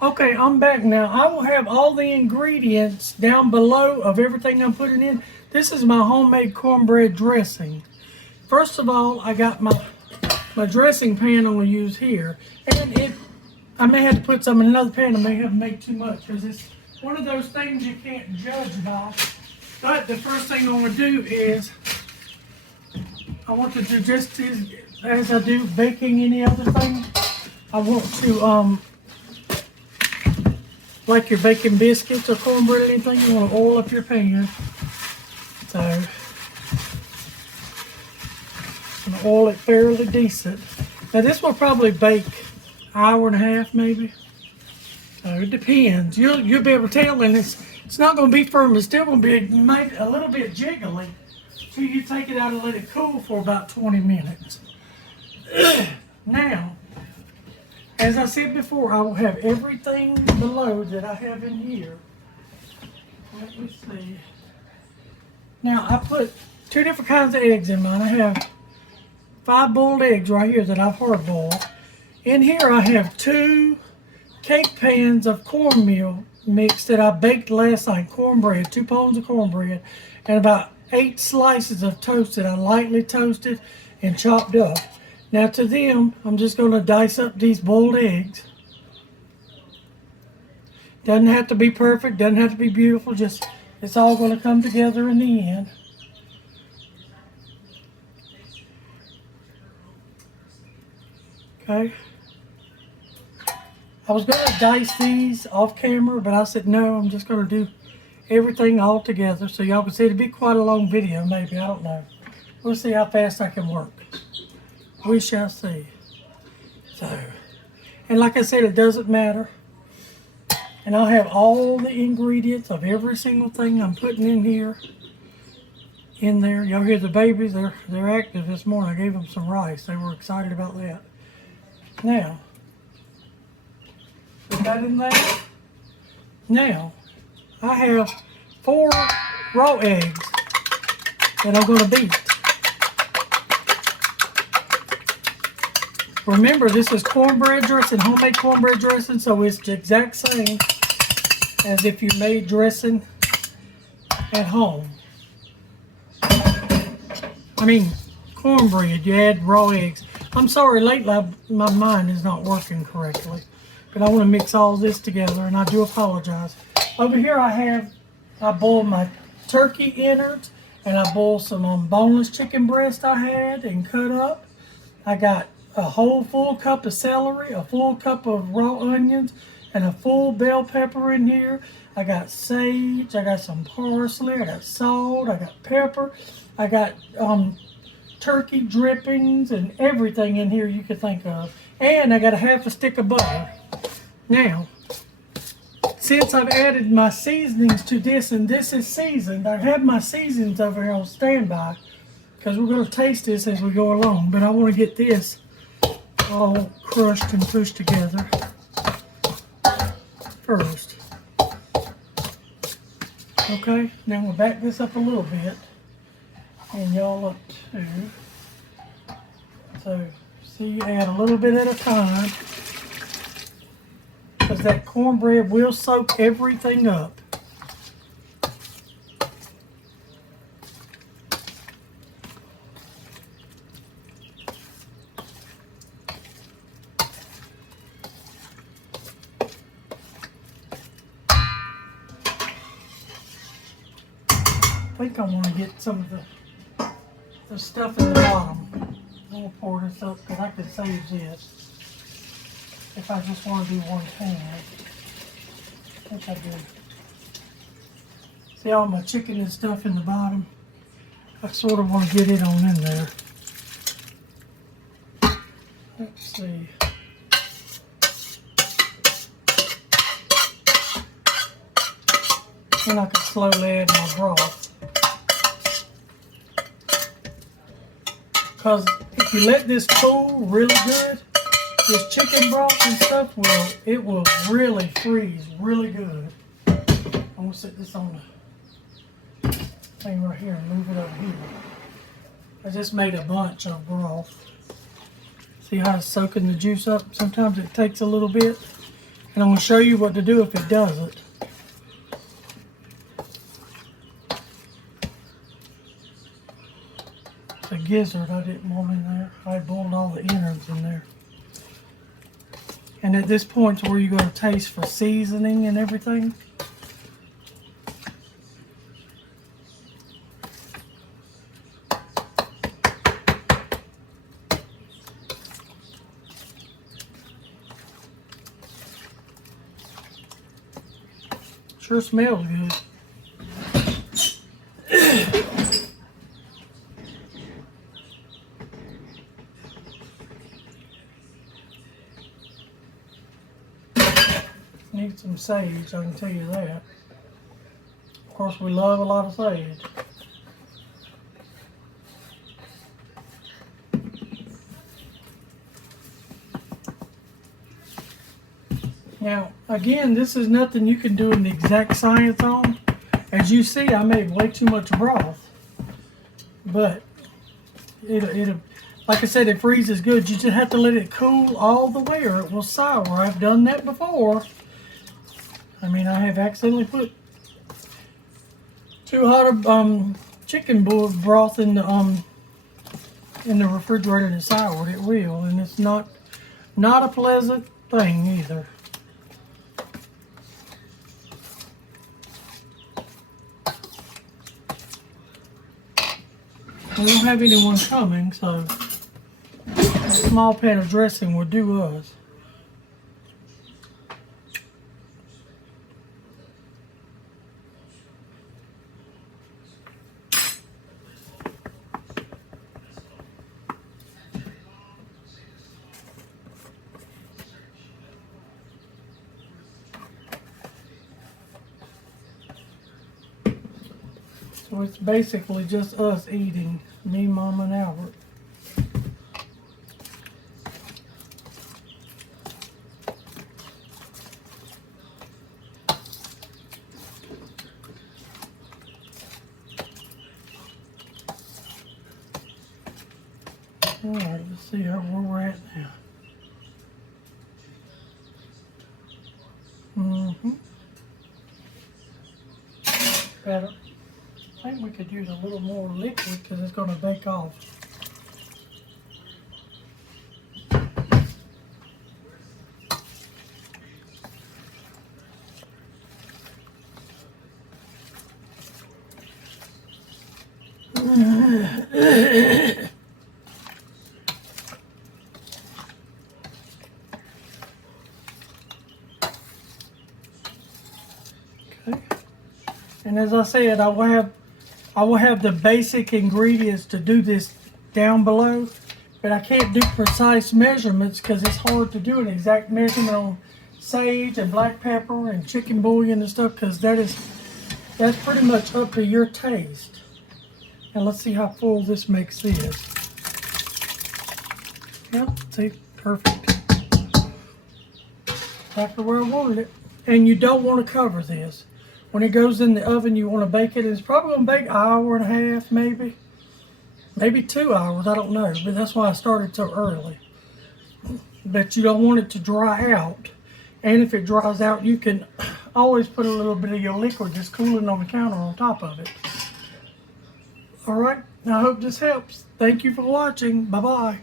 Okay, I'm back now. I will have all the ingredients down below of everything I'm putting in. This is my homemade cornbread dressing. First of all, I got my dressing pan I'm going to use here. And I may have to put some in another pan. I may have made too much because it's one of those things you can't judge by. But the first thing I want to do is I want to do just as I do baking any other thing. I want to like you're baking biscuits or cornbread or anything, you want to oil up your pan. So, I'm going to oil it fairly decent. Now this will probably bake an hour and a half maybe. So it depends. You'll be able to tell, and it's not going to be firm. It's still going to be made a little bit jiggly till you take it out and let it cool for about 20 minutes. Now, as I said before, I will have everything below that I have in here. Let me see. Now, I put 2 different kinds of eggs in mine. I have 5 boiled eggs right here that I've hard boiled. In here, I have 2 cake pans of cornmeal mix that I baked last night. Cornbread, 2 pounds of cornbread, and about 8 slices of toast that I lightly toasted and chopped up. Now to them, I'm just going to dice up these boiled eggs. Doesn't have to be perfect, doesn't have to be beautiful, just it's all going to come together in the end. Okay. I was going to dice these off camera, but I said no, I'm just going to do everything all together so y'all can see. It'll be quite a long video maybe, I don't know. We'll see how fast I can work. We shall see. So, and like I said, it doesn't matter. And I'll have all the ingredients of every single thing I'm putting in here in there. Y'all hear the babies? They're active this morning. I gave them some rice. They were excited about that. Now, put that in there. Now, I have 4 raw eggs that I'm going to beat. Remember, this is cornbread dressing, homemade cornbread dressing, so it's the exact same as if you made dressing at home. I mean, cornbread, you add raw eggs. I'm sorry, lately my mind is not working correctly, but I want to mix all this together, and I do apologize. Over here I boiled my turkey innards, and I boiled some boneless chicken breast I had and cut up. I got a whole full cup of celery, a full cup of raw onions, and a full bell pepper in here. I got sage, I got some parsley, I got salt, I got pepper, I got turkey drippings and everything in here you could think of. And I got a half a stick of butter. Now, since I've added my seasonings to this, and this is seasoned, I have my seasonings over here on standby because we're going to taste this as we go along, but I want to get this all crushed and pushed together first. Okay, now we'll back this up a little bit, and y'all up too. So, see, you add a little bit at a time, because that cornbread will soak everything up. I think I want to get some of the stuff in the bottom. I'll pour this up because I could save this if I just want to do one pan. I think I do. See all my chicken and stuff in the bottom? I sort of want to get it on in there. Let's see. Then I can slowly add my broth. Because if you let this cool really good, this chicken broth and stuff will really freeze really good. I'm gonna set this on the thing right here and move it over here. I just made a bunch of broth. See how it's soaking the juice up? Sometimes it takes a little bit. And I'm going to show you what to do if it doesn't. The gizzard I didn't want in there. I boiled all the innards in there. And at this point is where you're going to taste for seasoning and everything. Sure smells good. Need some sage, I can tell you that. Of course, we love a lot of sage. Now, again, this is nothing you can do an exact science on. As you see, I made way too much broth. But, it'll, like I said, it freezes good. You just have to let it cool all the way or it will sour. I've done that before. I mean, I have accidentally put too hot of chicken broth in the refrigerator and it soured. It will, and it's not a pleasant thing either. We don't have anyone coming, so a small pan of dressing will do us. So it's basically just us eating, me, Mom, and Albert. All right, let's see where we're at now. Better. I think we could use a little more liquid because it's going to bake off. Okay. And as I said, I will have the basic ingredients to do this down below, but I can't do precise measurements because it's hard to do an exact measurement on sage and black pepper and chicken bouillon and stuff because that's pretty much up to your taste. And let's see how full this makes this. Yep, see, perfect. Exactly where I wanted it. And you don't want to cover this. When it goes in the oven, you want to bake it. It's probably going to bake an hour and a half, maybe. Maybe 2 hours, I don't know. But that's why I started so early. But you don't want it to dry out. And if it dries out, you can always put a little bit of your liquid just cooling on the counter on top of it. All right, I hope this helps. Thank you for watching. Bye-bye.